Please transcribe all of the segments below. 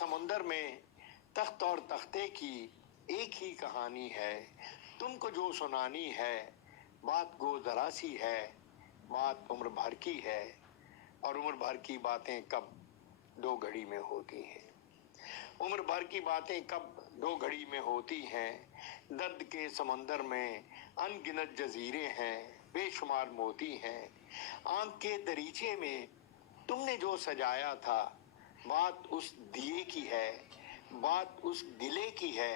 समुंदर में तख्त और तख्ते की एक ही कहानी है। तुमको जो सुनानी है बात गो जरा सी है, बात उम्र भर की है और उम्र भर की बातें कब दो घड़ी में होती हैं। उम्र भर की बातें कब दो घड़ी में होती हैं। दर्द के समंदर में अनगिनत जजीरे हैं, बेशुमार मोती हैं। आंख के दरीचे में तुमने जो सजाया था, बात उस दिए की है, बात उस दिले की है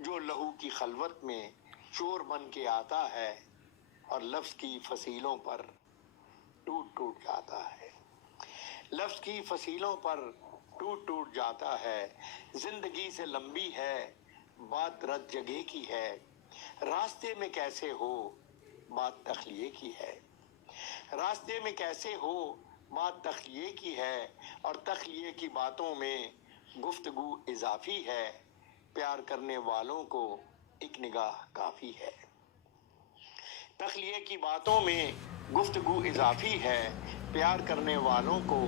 जो लहू की खलवत में चोर बन के आता है और लफ्ज की फसीलों पर टूट टूट जाता है। लफ्ज की फसीलों पर टूट टूट जाता है। जिंदगी से लंबी है बात रत जगह की है। रास्ते में कैसे हो बात तखलिए की है। रास्ते में कैसे हो बात तखलिए की है और तखलिए की बातों में गुफ्तगू इजाफी है। प्यार करने वालों को एक निगाह काफी है। तखलिए की बातों में गुफ्तगू इजाफी है। प्यार करने वालों को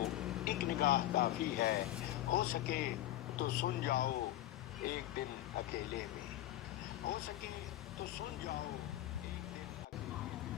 एक निगाह काफी है। हो सके तो सुन जाओ एक दिन अकेले में। हो सके तो सुन जाओ एक दिन अकेले में।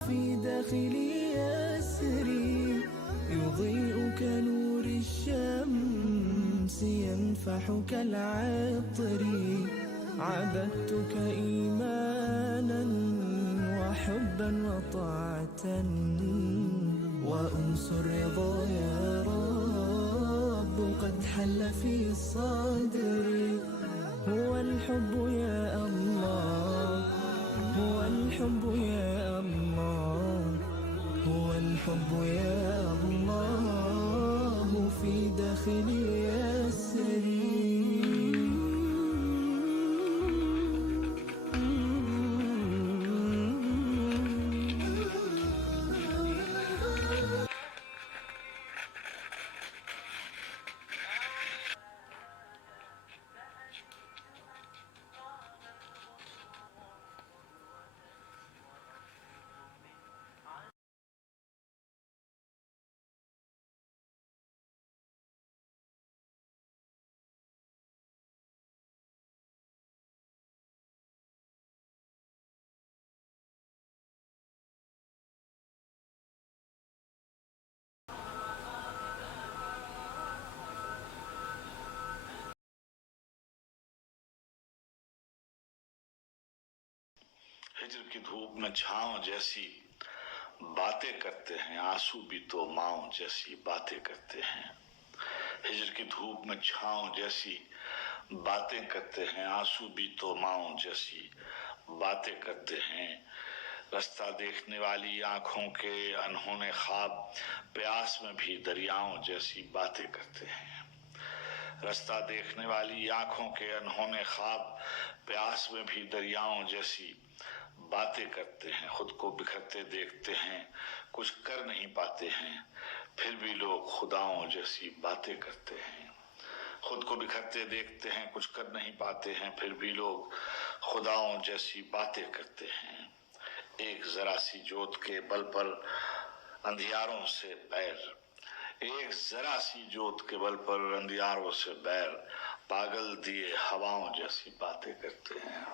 في داخلي يسري يضيء كنور الشمس ينفح كالعطر. عبدتك إيمانا وحبا وطاعة وأنس الرضا يا رب قد حل في صدري. هو الحب يا الله، هو الحب يا الله، هو الحب يا الله في داخلي يسري. हिजर की धूप में छांव जैसी बातें करते हैं, आंसू भी तो माँव जैसी बातें करते हैं। हिजर की धूप में छांव जैसी बातें करते हैं, आंसू भी तो माँव जैसी बातें करते हैं। रास्ता देखने वाली आंखों के अनहोने ख्वाब प्यास में भी दरियाओं जैसी बातें करते हैं। रास्ता देखने वाली आंखों के अनहोने ख्वाब प्यास में भी दरियाओं जैसी बातें करते हैं। खुद को बिखरते देखते हैं, कुछ कर नहीं पाते हैं, फिर भी लोग खुदाओं जैसी बातें करते हैं। खुद को बिखरते देखते हैं, कुछ कर नहीं पाते हैं, फिर भी लोग खुदाओं जैसी बातें करते हैं। एक जरा सी जोत के बल पर अंधियारों से बैर, एक जरा सी जोत के बल पर अंधियारों से बैर, पागल दिए हवाओं जैसी बातें करते हैं।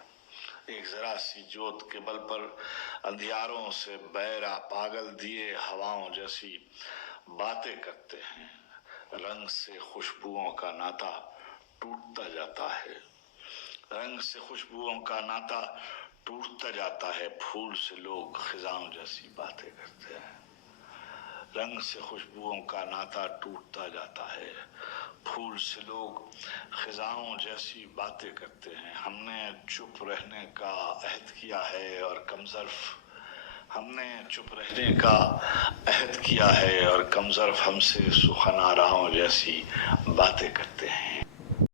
एक जरा सी जोत के बल पर अंधियारों से बैरा, पागल दिए हवाओं जैसी बातें करते हैं। रंग से खुशबुओं का नाता टूटता जाता है, रंग से खुशबुओं का नाता टूटता जाता है। फूल से लोग खिजाओं जैसी बातें करते हैं। रंग से खुशबुओं का नाता टूटता जाता है, फूल से लोग खिजाओं जैसी बातें करते हैं। हमने चुप रहने का अहद किया है और कमज़र्फ, हमने चुप रहने का अहद किया है और कमज़र्फ हमसे सुखन आराहों जैसी बातें करते हैं।